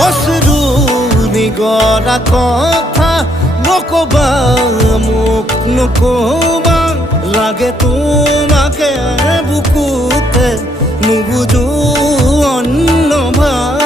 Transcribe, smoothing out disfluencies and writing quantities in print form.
অশ্রু নিগরা কথা নকবা মুখ নকবা লাগে তোমাকে বুকুতে নুবুঝু অন্য ভাই